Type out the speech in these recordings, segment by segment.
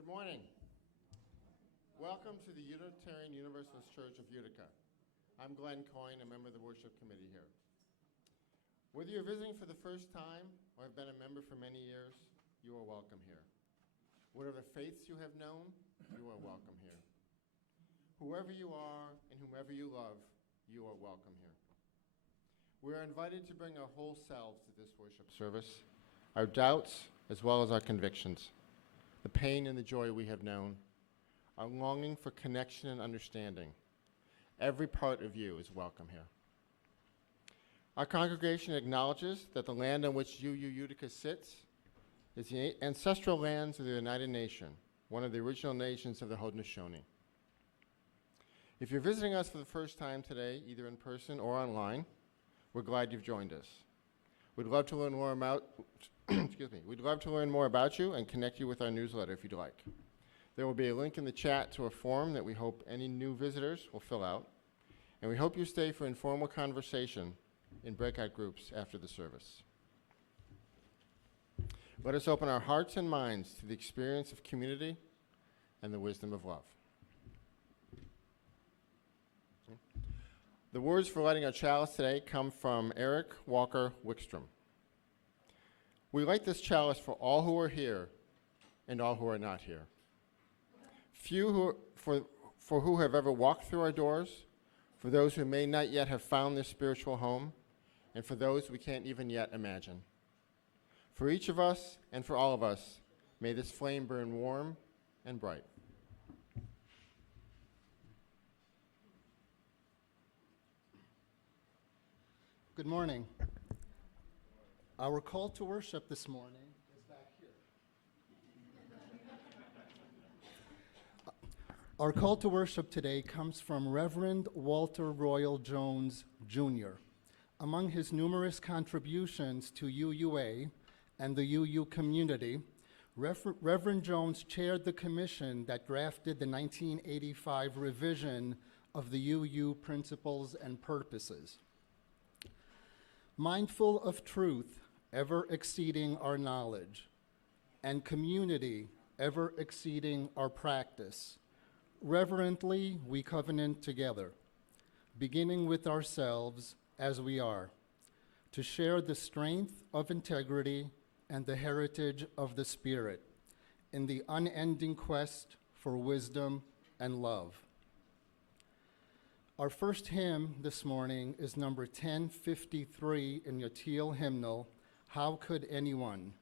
Good morning. Welcome to the Unitarian Universalist Church of Utica. I'm Glenn Coyne, a member of the worship committee here. Whether you're visiting for the first time or have been a member for many years, you are welcome here. Whatever faiths you have known, you are welcome here. Whoever you are and whomever you love, you are welcome here. We are invited to bring our whole selves to this worship service, our doubts as well as our convictions, the pain and the joy we have known, our longing for connection and understanding. Every part of you is welcome here. Our congregation acknowledges that the land on which UU Utica sits is the ancestral lands of the United Nation, one of the original nations of the Haudenosaunee. If you're visiting us for the first time today, either in person or online, we're glad you've joined us. We'd love to learn more about, We'd love to learn more about you and connect you with our newsletter if you'd like. There will be a link in the chat to a form that we hope any new visitors will fill out, and we hope you stay for informal conversation in breakout groups after the service. Let us open our hearts and minds to the experience of community and the wisdom of love. The words for lighting our chalice today come from Eric Walker Wickstrom. We light this chalice for all who are here and all who are not here. Few for who have ever walked through our doors, for those who may not yet have found their spiritual home, and for those we can't even yet imagine. For each of us and for all of us, may this flame burn warm and bright. Good morning. Our call to worship this morning is back here. Our call to worship today comes from Reverend Walter Royal Jones, Jr. Among his numerous contributions to UUA and the UU community, Reverend Jones chaired the commission that drafted the 1985 revision of the UU Principles and Purposes. Mindful of truth, ever exceeding our knowledge, and community, ever exceeding our practice, reverently we covenant together, beginning with ourselves as we are, to share the strength of integrity and the heritage of the Spirit in the unending quest for wisdom and love. Our first hymn this morning is number 1053 in your teal hymnal, How Could Anyone?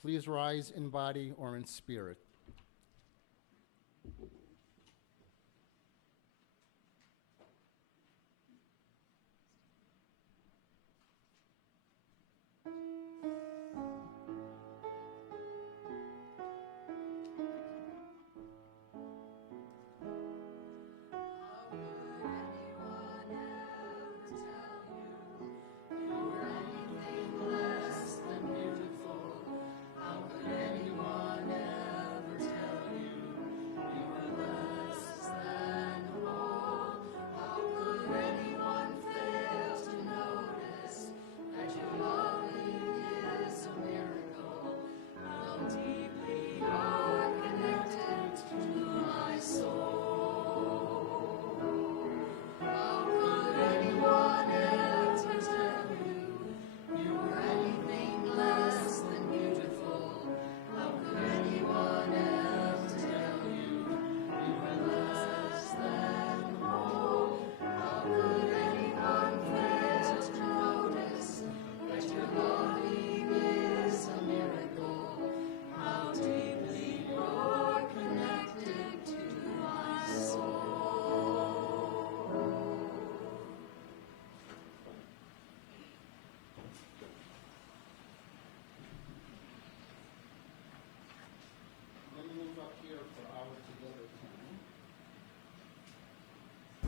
Please rise in body or in spirit.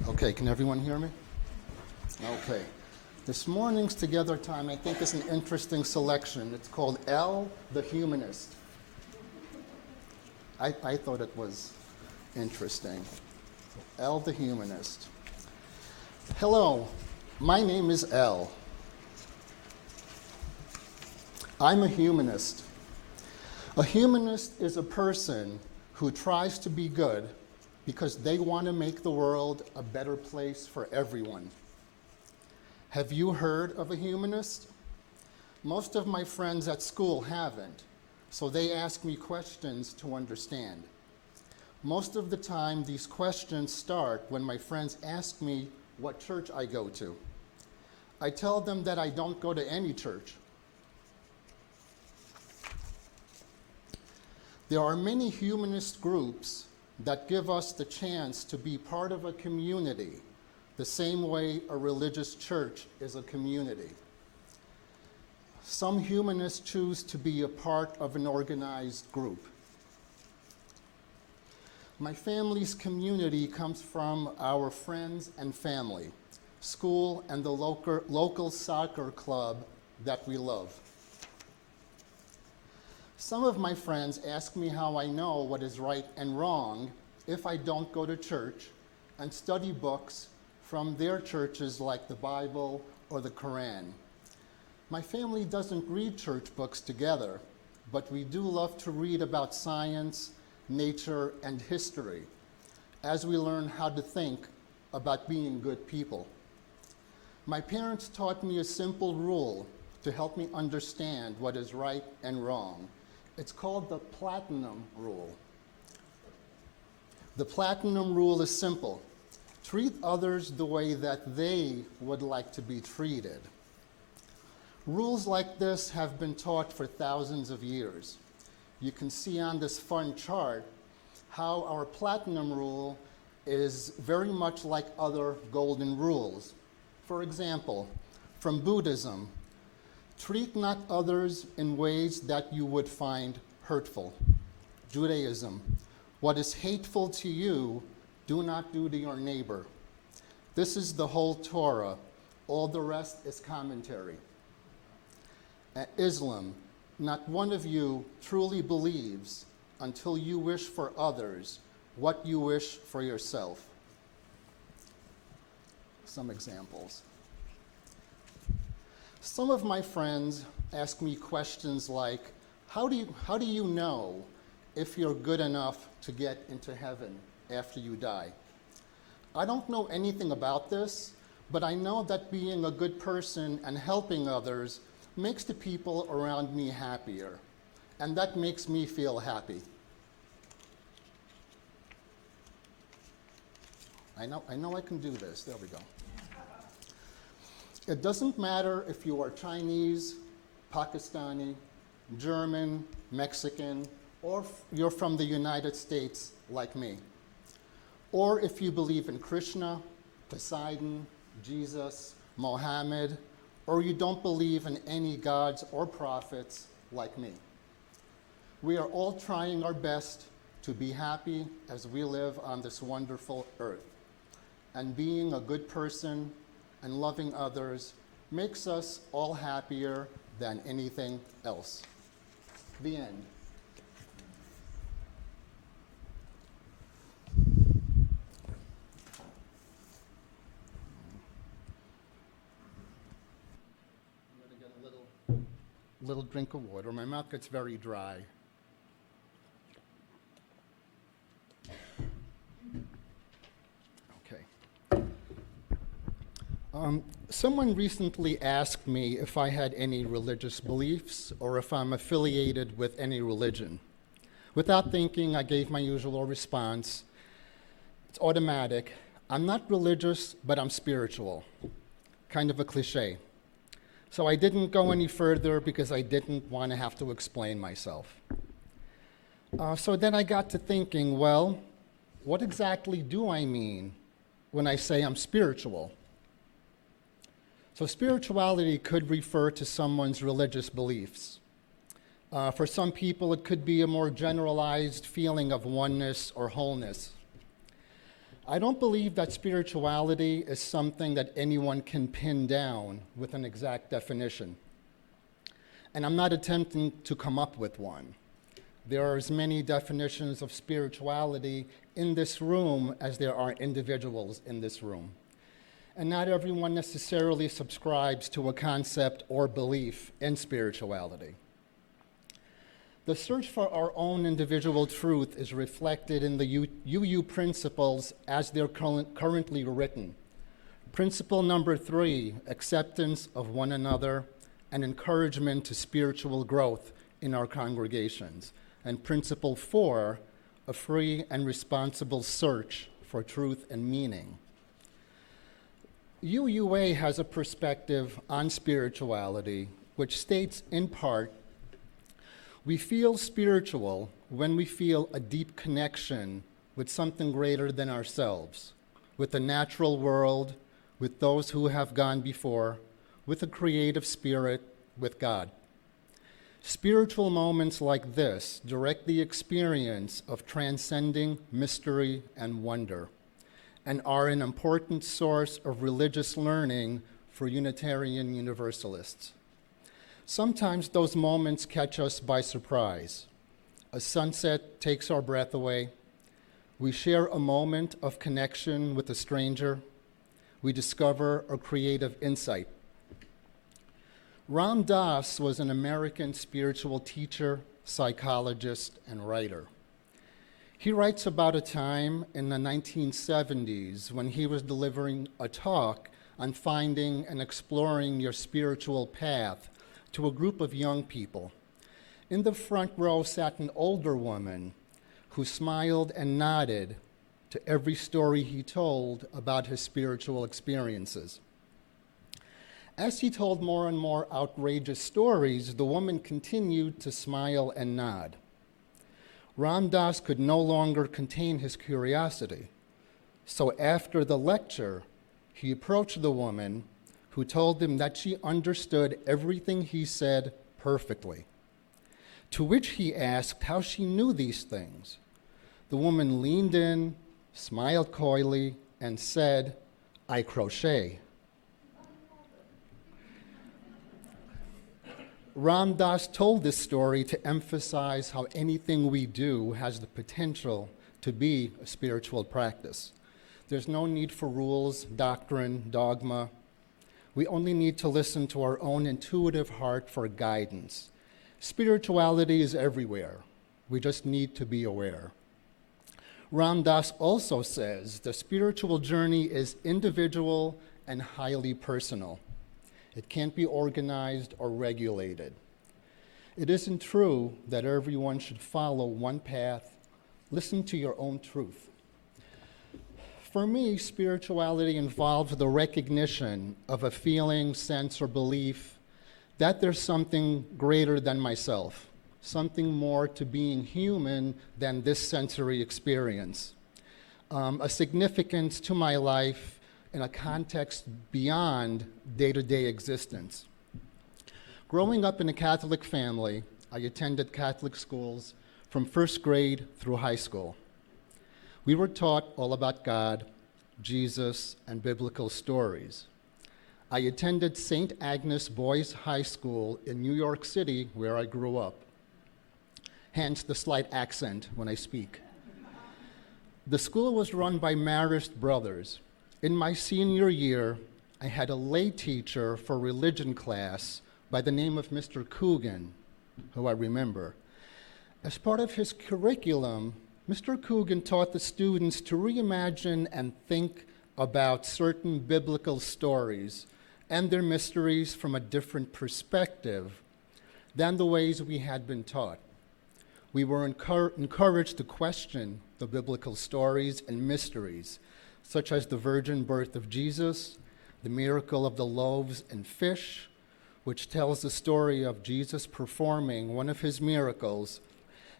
Okay, can everyone hear me? Okay. This morning's Together time, I think, is an interesting selection. It's called L, the Humanist. I thought it was interesting. L, the Humanist. Hello, my name is L. I'm a humanist. A humanist is a person who tries to be good because they want to make the world a better place for everyone. Have you heard of a humanist? Most of my friends at school haven't, so they ask me questions to understand. Most of the time, these questions start when my friends ask me what church I go to. I tell them that I don't go to any church. There are many humanist groups that give us the chance to be part of a community, the same way a religious church is a community. Some humanists choose to be a part of an organized group. My family's community comes from our friends and family, school, and the local soccer club that we love. Some of my friends ask me how I know what is right and wrong if I don't go to church and study books from their churches like the Bible or the Quran. My family doesn't read church books together, but we do love to read about science, nature, and history as we learn how to think about being good people. My parents taught me a simple rule to help me understand what is right and wrong. It's called the Platinum Rule. The Platinum Rule is simple. Treat others the way that they would like to be treated. Rules like this have been taught for thousands of years. You can see on this fun chart how our Platinum Rule is very much like other golden rules. For example, from Buddhism, treat not others in ways that you would find hurtful. Judaism, what is hateful to you, do not do to your neighbor. This is the whole Torah. All the rest is commentary. Islam, not one of you truly believes until you wish for others what you wish for yourself. Some examples. Some of my friends ask me questions like, how do you know if you're good enough to get into heaven after you die? I don't know anything about this, but I know that being a good person and helping others makes the people around me happier, and that makes me feel happy. I know I can do this. There we go. It doesn't matter if you are Chinese, Pakistani, German, Mexican, or you're from the United States like me. Or if you believe in Krishna, Poseidon, Jesus, Mohammed, or you don't believe in any gods or prophets like me. We are all trying our best to be happy as we live on this wonderful earth. And being a good person and loving others makes us all happier than anything else. The end. I'm going to get a little drink of water. My mouth gets very dry. Someone recently asked me if I had any religious beliefs or if I'm affiliated with any religion. Without thinking, I gave my usual response. It's automatic. I'm not religious, but I'm spiritual. Kind of a cliche. So I didn't go any further because I didn't want to have to explain myself. So then I got to thinking, well, what exactly do I mean when I say I'm spiritual? So spirituality could refer to someone's religious beliefs. For some people, it could be a more generalized feeling of oneness or wholeness. I don't believe that spirituality is something that anyone can pin down with an exact definition. And I'm not attempting to come up with one. There are as many definitions of spirituality in this room as there are individuals in this room. And not everyone necessarily subscribes to a concept or belief in spirituality. The search for our own individual truth is reflected in the UU principles as they're currently written. Principle number 3, acceptance of one another and encouragement to spiritual growth in our congregations. And principle 4, a free and responsible search for truth and meaning. UUA has a perspective on spirituality which states in part, we feel spiritual when we feel a deep connection with something greater than ourselves, with the natural world, with those who have gone before, with a creative spirit, with God. Spiritual moments like this direct the experience of transcending mystery and wonder, and are an important source of religious learning for Unitarian Universalists. Sometimes those moments catch us by surprise. A sunset takes our breath away. We share a moment of connection with a stranger. We discover a creative insight. Ram Dass was an American spiritual teacher, psychologist, and writer. He writes about a time in the 1970s when he was delivering a talk on finding and exploring your spiritual path to a group of young people. In the front row sat an older woman who smiled and nodded to every story he told about his spiritual experiences. As he told more and more outrageous stories, the woman continued to smile and nod. Ram Dass could no longer contain his curiosity. So after the lecture, he approached the woman who told him that she understood everything he said perfectly, to which he asked how she knew these things. The woman leaned in, smiled coyly, and said, "I crochet." Ram Dass told this story to emphasize how anything we do has the potential to be a spiritual practice. There's no need for rules, doctrine, dogma. We only need to listen to our own intuitive heart for guidance. Spirituality is everywhere. We just need to be aware. Ram Dass also says the spiritual journey is individual and highly personal. It can't be organized or regulated. It isn't true that everyone should follow one path. Listen to your own truth. For me, spirituality involves the recognition of a feeling, sense, or belief that there's something greater than myself, something more to being human than this sensory experience, a significance to my life in a context beyond day-to-day existence. Growing up in a Catholic family, I attended Catholic schools from first grade through high school. We were taught all about God, Jesus, and biblical stories. I attended St. Agnes Boys High School in New York City, where I grew up. Hence the slight accent when I speak. The school was run by Marist brothers. In my senior year, I had a lay teacher for religion class by the name of Mr. Coogan, who I remember. As part of his curriculum, Mr. Coogan taught the students to reimagine and think about certain biblical stories and their mysteries from a different perspective than the ways we had been taught. We were encouraged to question the biblical stories and mysteries, such as the virgin birth of Jesus, the miracle of the loaves and fish, which tells the story of Jesus performing one of his miracles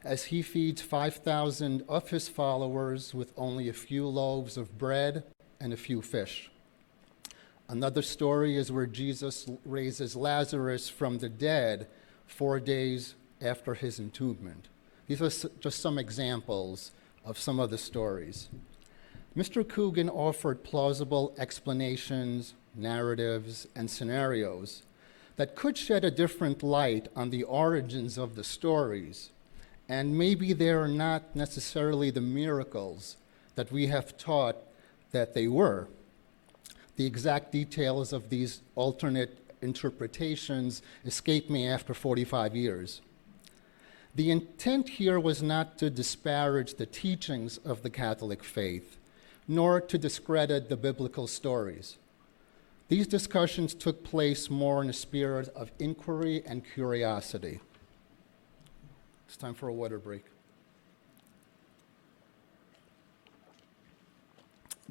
as he feeds 5,000 of his followers with only a few loaves of bread and a few fish. Another story is where Jesus raises Lazarus from the dead 4 days after his entombment. These are just some examples of some of the stories. Mr. Coogan offered plausible explanations, narratives, and scenarios that could shed a different light on the origins of the stories. And maybe they are not necessarily the miracles that we have taught that they were. The exact details of these alternate interpretations escape me after 45 years. The intent here was not to disparage the teachings of the Catholic faith, nor to discredit the biblical stories. These discussions took place more in a spirit of inquiry and curiosity. It's time for a water break.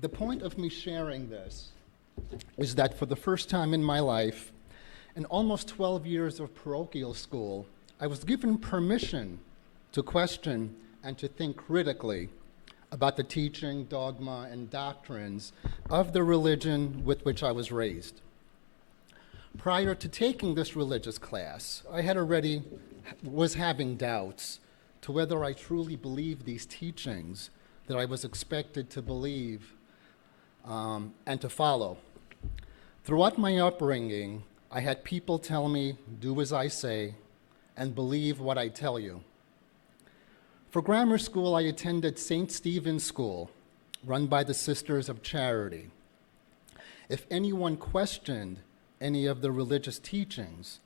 The point of me sharing this is that for the first time in my life, in almost 12 years of parochial school, I was given permission to question and to think critically about the teaching, dogma, and doctrines of the religion with which I was raised. Prior to taking this religious class, I was having doubts to whether I truly believed these teachings that I was expected to believe and to follow. Throughout my upbringing, I had people tell me, do as I say, and believe what I tell you. For grammar school, I attended St. Stephen's School, run by the Sisters of Charity. If anyone questioned any of the religious teachings,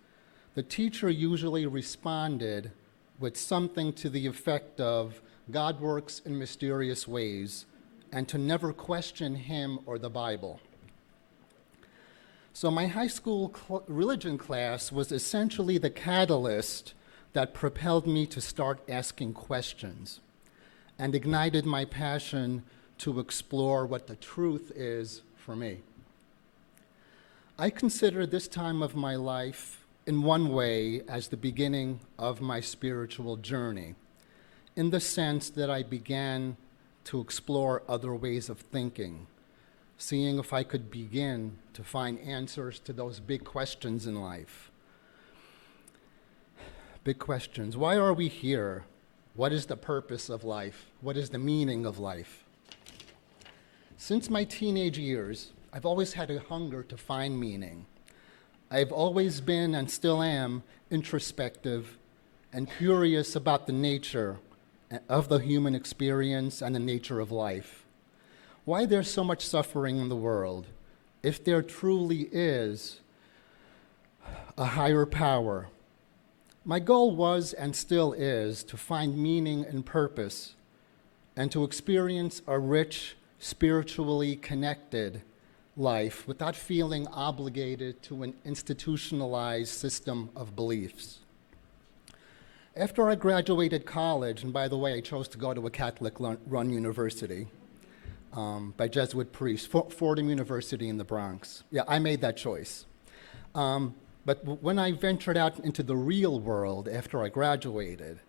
the teacher usually responded with something to the effect of, God works in mysterious ways, and to never question him or the Bible. So my high school religion class was essentially the catalyst that propelled me to start asking questions and ignited my passion to explore what the truth is for me. I consider this time of my life, in one way, as the beginning of my spiritual journey, in the sense that I began to explore other ways of thinking, seeing if I could begin to find answers to those big questions in life. Big questions. Why are we here? What is the purpose of life? What is the meaning of life? Since my teenage years, I've always had a hunger to find meaning. I've always been, and still am, introspective and curious about the nature of the human experience and the nature of life. Why there's so much suffering in the world, if there truly is a higher power. My goal was, and still is, to find meaning and purpose, and to experience a rich, spiritually connected life without feeling obligated to an institutionalized system of beliefs. After I graduated college, and by the way, I chose to go to a Catholic-run university by Jesuit priests, Fordham University in the Bronx. Yeah, I made that choice. But when I ventured out into the real world after I graduated,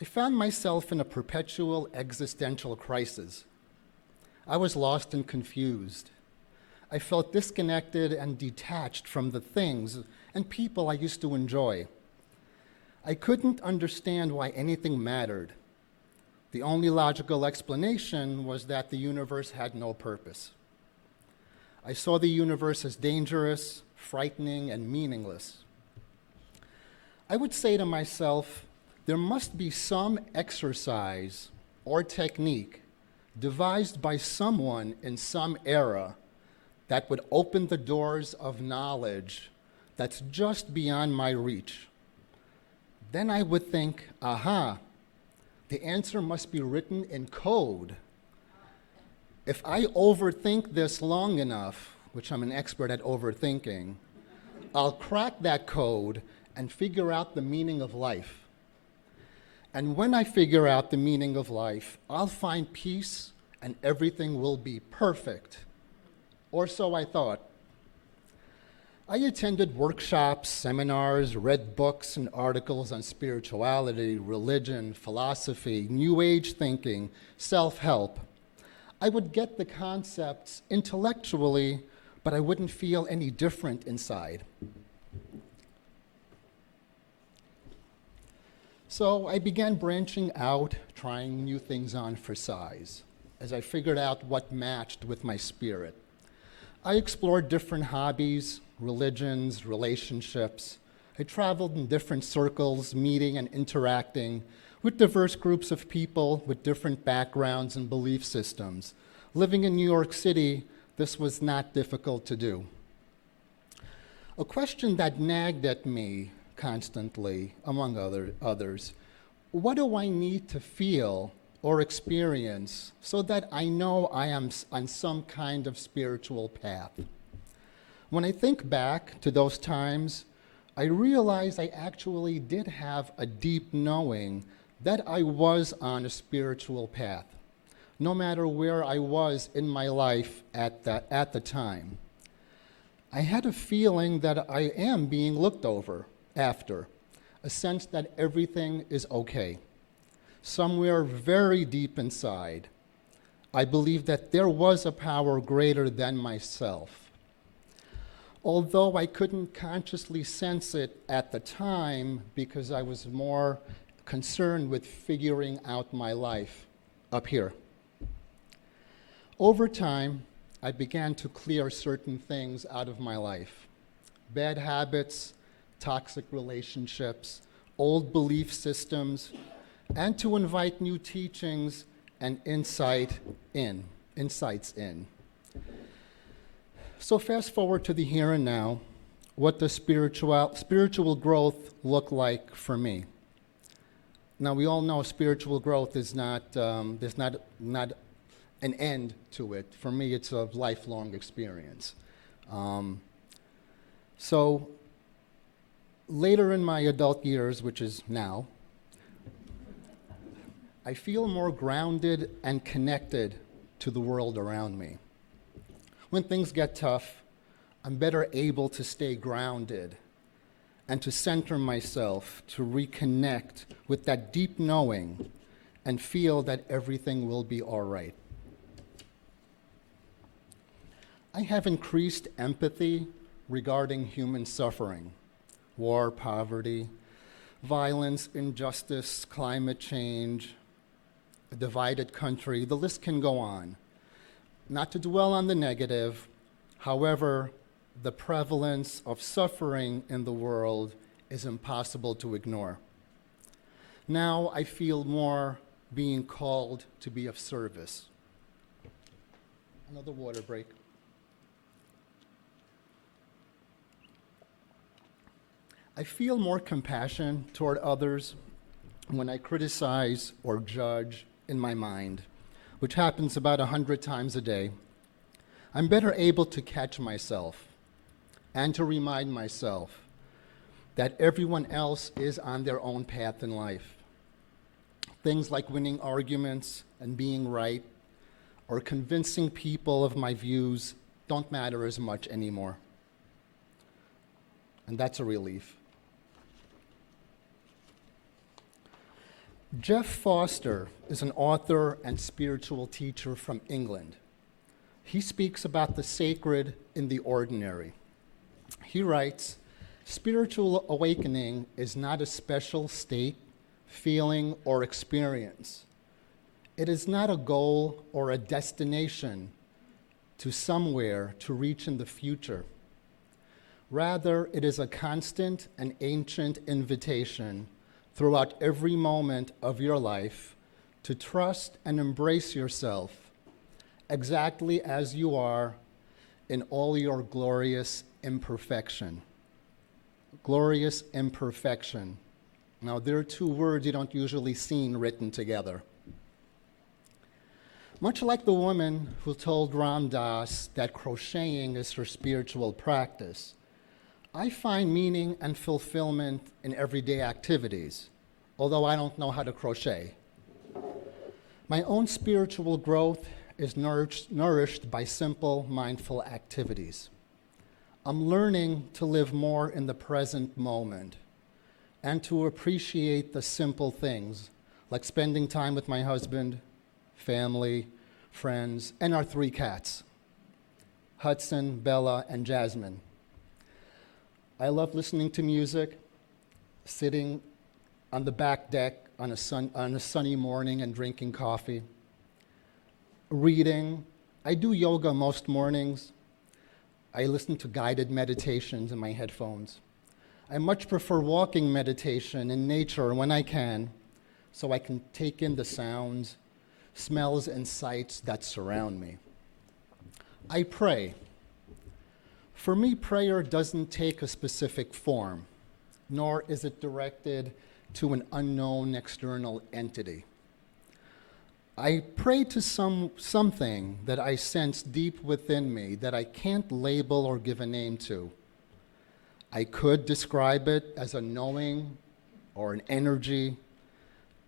I found myself in a perpetual existential crisis. I was lost and confused. I felt disconnected and detached from the things and people I used to enjoy. I couldn't understand why anything mattered. The only logical explanation was that the universe had no purpose. I saw the universe as dangerous, frightening, and meaningless. I would say to myself, there must be some exercise or technique devised by someone in some era that would open the doors of knowledge that's just beyond my reach. Then I would think, aha, the answer must be written in code. If I overthink this long enough, which I'm an expert at overthinking, I'll crack that code and figure out the meaning of life. And when I figure out the meaning of life, I'll find peace and everything will be perfect. Or so I thought. I attended workshops, seminars, read books and articles on spirituality, religion, philosophy, New Age thinking, self-help. I would get the concepts intellectually, but I wouldn't feel any different inside. So I began branching out, trying new things on for size, as I figured out what matched with my spirit. I explored different hobbies, religions, relationships. I traveled in different circles, meeting and interacting with diverse groups of people with different backgrounds and belief systems. Living in New York City, this was not difficult to do. A question that nagged at me constantly, among others, What do I need to feel or experience so that I know I am on some kind of spiritual path? When I think back to those times, I realize I actually did have a deep knowing that I was on a spiritual path, no matter where I was in my life at the time. I had a feeling that I am being looked over after, a sense that everything is okay. Somewhere very deep inside, I believed that there was a power greater than myself. Although I couldn't consciously sense it at the time because I was more concerned with figuring out my life up here. Over time, I began to clear certain things out of my life. Bad habits, toxic relationships, old belief systems, and to invite new teachings and insights in. So fast forward to the here and now, what does spiritual growth look like for me? Now we all know spiritual growth is there's not an end to it. For me, it's a lifelong experience. So later in my adult years, which is now, I feel more grounded and connected to the world around me. When things get tough, I'm better able to stay grounded and to center myself, to reconnect with that deep knowing and feel that everything will be all right. I have increased empathy regarding human suffering, war, poverty, violence, injustice, climate change, a divided country. The list can go on. Not to dwell on the negative, however, the prevalence of suffering in the world is impossible to ignore. Now I feel more being called to be of service. Another water break. I feel more compassion toward others when I criticize or judge in my mind, which happens about 100 times a day. I'm better able to catch myself and to remind myself that everyone else is on their own path in life. Things like winning arguments and being right or convincing people of my views don't matter as much anymore. And that's a relief. Jeff Foster is an author and spiritual teacher from England. He speaks about the sacred in the ordinary. He writes, "Spiritual awakening is not a special state, feeling, or experience. It is not a goal or a destination to somewhere to reach in the future. Rather, it is a constant and ancient invitation throughout every moment of your life to trust and embrace yourself exactly as you are in all your glorious imperfection." Glorious imperfection. Now, there are two words you don't usually see written together. Much like the woman who told Ram Dass that crocheting is her spiritual practice, I find meaning and fulfillment in everyday activities, although I don't know how to crochet. My own spiritual growth is nourished by simple, mindful activities. I'm learning to live more in the present moment and to appreciate the simple things, like spending time with my husband, family, friends, and our 3 cats, Hudson, Bella, and Jasmine. I love listening to music, sitting on the back deck on a sunny morning and drinking coffee, reading. I do yoga most mornings. I listen to guided meditations in my headphones. I much prefer walking meditation in nature when I can, so I can take in the sounds, smells, and sights that surround me. I pray. For me, prayer doesn't take a specific form, nor is it directed to an unknown external entity. I pray to something that I sense deep within me that I can't label or give a name to. I could describe it as a knowing or an energy.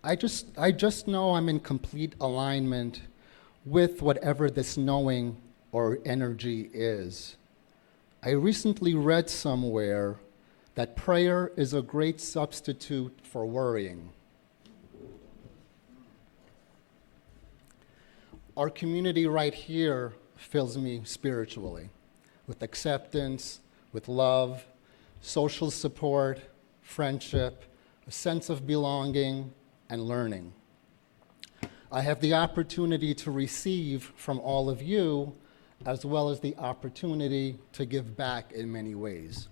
I just know I'm in complete alignment with whatever this knowing or energy is. I recently read somewhere that prayer is a great substitute for worrying. Our community right here fills me spiritually with acceptance, with love, social support, friendship, a sense of belonging, and learning. I have the opportunity to receive from all of you, as well as the opportunity to give back in many ways.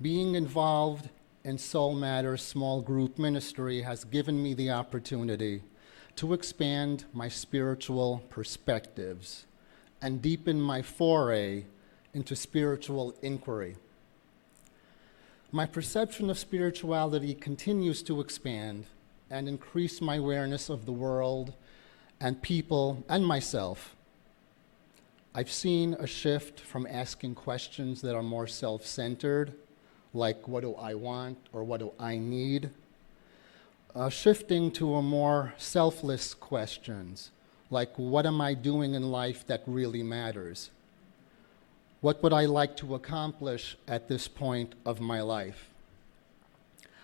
Being involved in Soul Matters small group ministry has given me the opportunity to expand my spiritual perspectives and deepen my foray into spiritual inquiry. My perception of spirituality continues to expand and increase my awareness of the world and people and myself. I've seen a shift from asking questions that are more self-centered, like what do I want or what do I need, shifting to a more selfless questions, like what am I doing in life that really matters? What would I like to accomplish at this point of my life?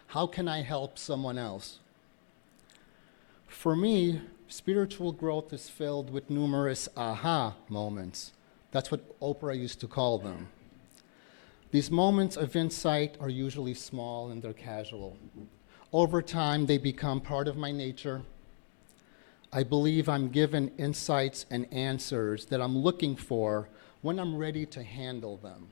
How can I help someone else? For me, spiritual growth is filled with numerous aha moments. That's what Oprah used to call them. These moments of insight are usually small and they're casual. Over time, they become part of my nature. I believe I'm given insights and answers that I'm looking for when I'm ready to handle them.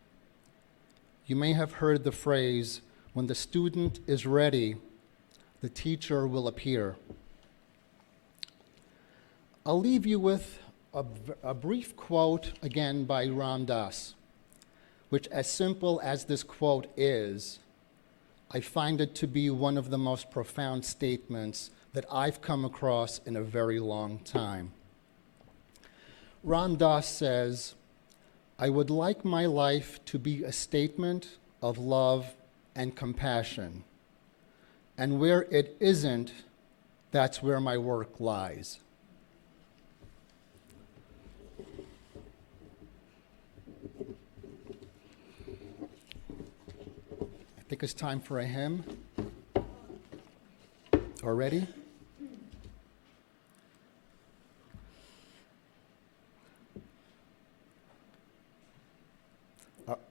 You may have heard the phrase, when the student is ready, the teacher will appear. I'll leave you with a brief quote, again, by Ram Dass, which, as simple as this quote is, I find it to be one of the most profound statements that I've come across in a very long time. Ram Dass says, I would like my life to be a statement of love and compassion. And where it isn't, that's where my work lies. I think it's time for a hymn. Already?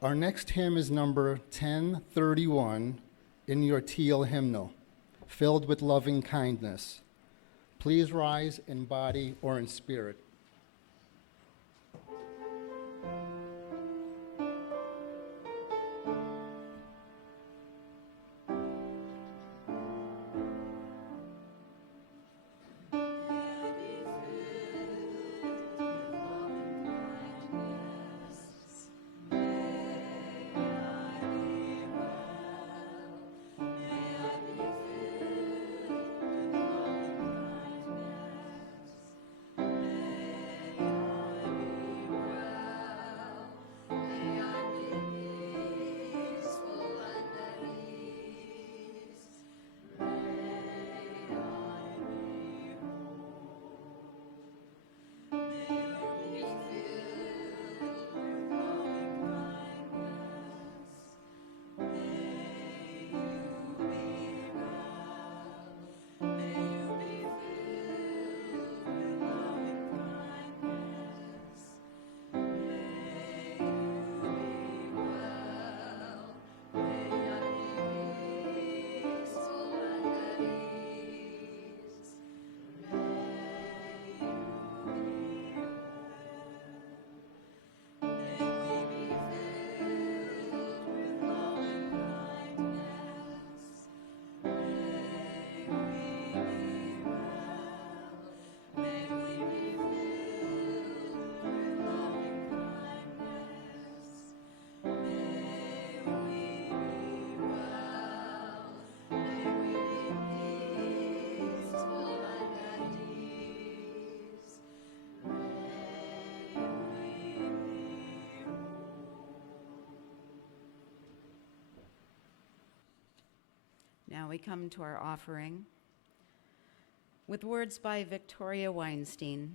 Our next hymn is number 1031 in your teal hymnal, Filled with Loving Kindness. Please rise in body or in spirit. May Now we come to our offering with words by Victoria Weinstein.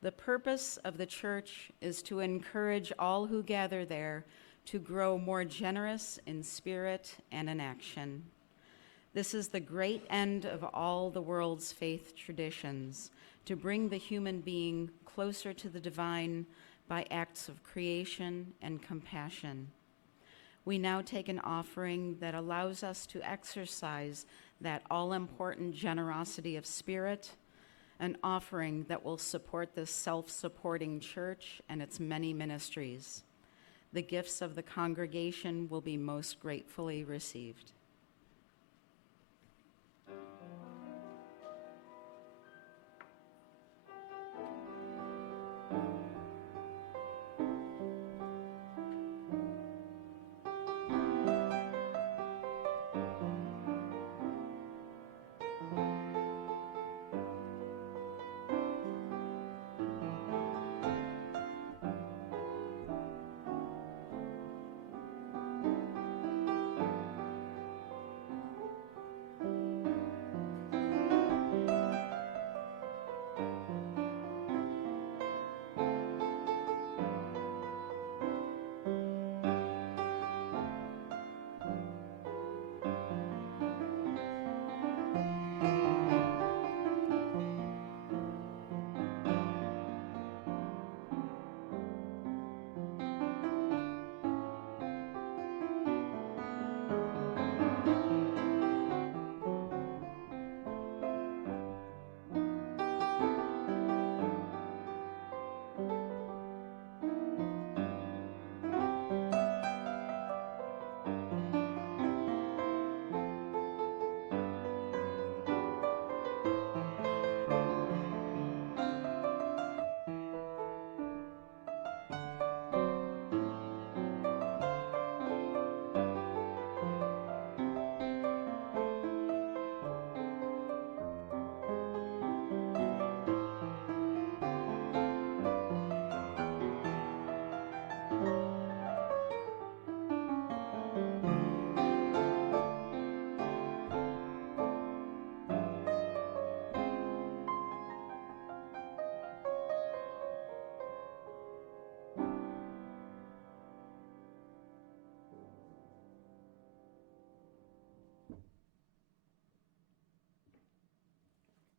The purpose of the church is to encourage all who gather there to grow more generous in spirit and in action. This is the great end of all the world's faith traditions, to bring the human being closer to the divine by acts of creation and compassion. We now take an offering that allows us to exercise that all-important generosity of spirit, an offering that will support this self-supporting church and its many ministries. The gifts of the congregation will be most gratefully received.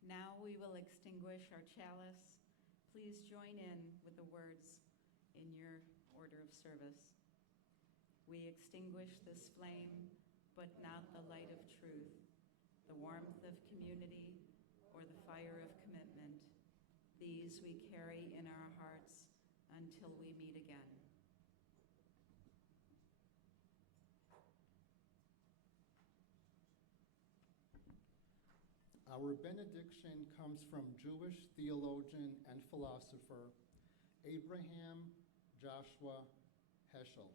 Now we will extinguish our chalice. Please join in with the words in your order of service. We extinguish this flame, but not the light of truth, the warmth of community, or the fire of commitment. These we carry in our hearts until we meet again. Our benediction comes from Jewish theologian and philosopher Abraham Joshua Heschel.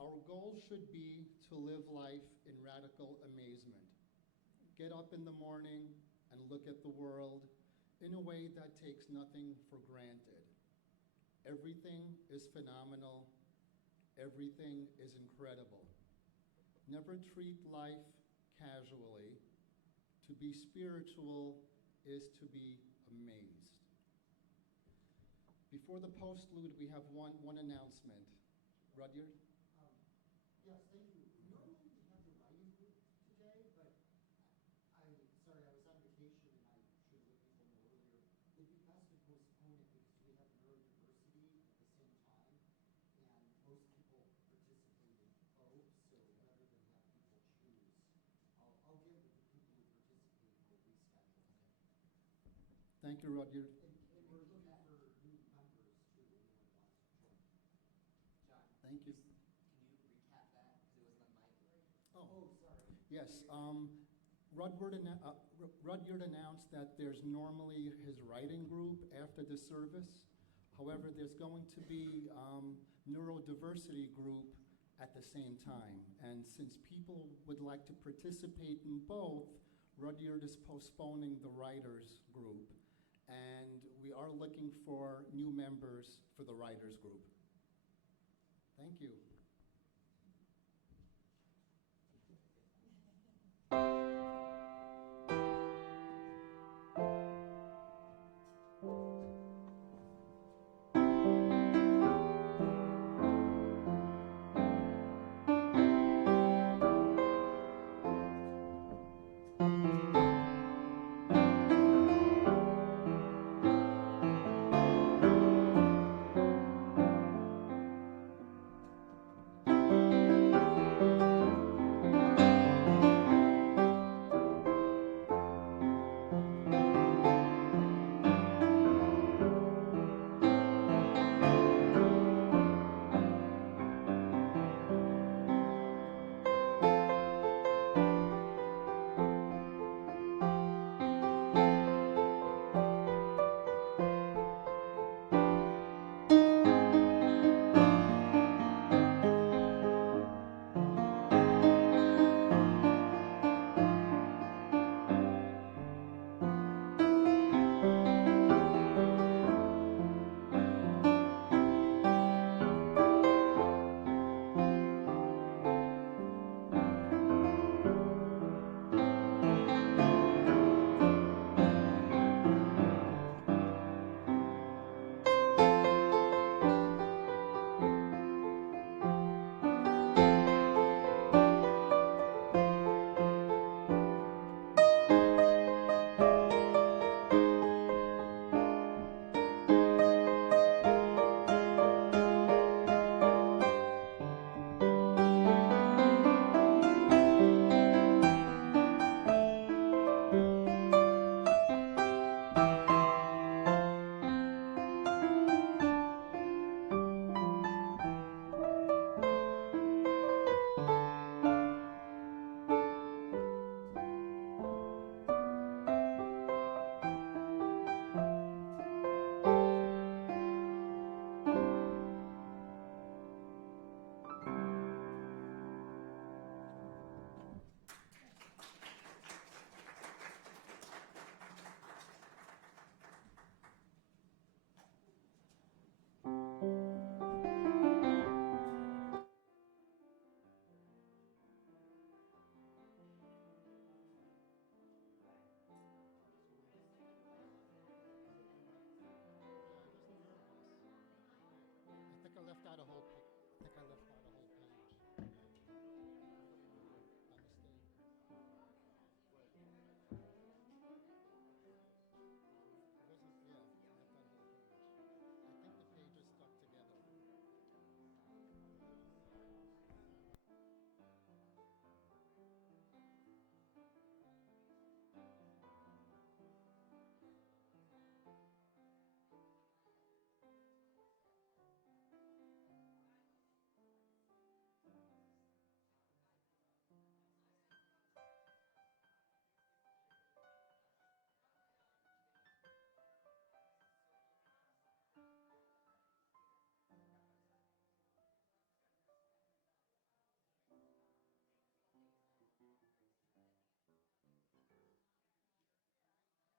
Our goal should be to live life in radical amazement. Get up in the morning and look at the world in a way that takes nothing for granted. Everything is phenomenal. Everything is incredible. Never treat life casually. To be spiritual is to be amazed. Before the postlude, we have one announcement. Rudyard? Yes, thank you. Normally we have the writing group today, but I was on vacation and I should have let people know earlier. It'd be best to postpone it because we have neurodiversity at the same time, and most people participate in both, so rather than have people choose, I'll give the people who participate, we'll reschedule. Thank you, Rudyard. And we're looking for new members too, anyone who wants to join. John, Thank you. can you recap that? Because it wasn't on my right. Oh, sorry. Yes, Rudyard announced that there's normally his writing group after the service. However, there's going to be neurodiversity group at the same time. And since people would like to participate in both, Rudyard is postponing the writers group. And we are looking for new members for the writers group. Thank you.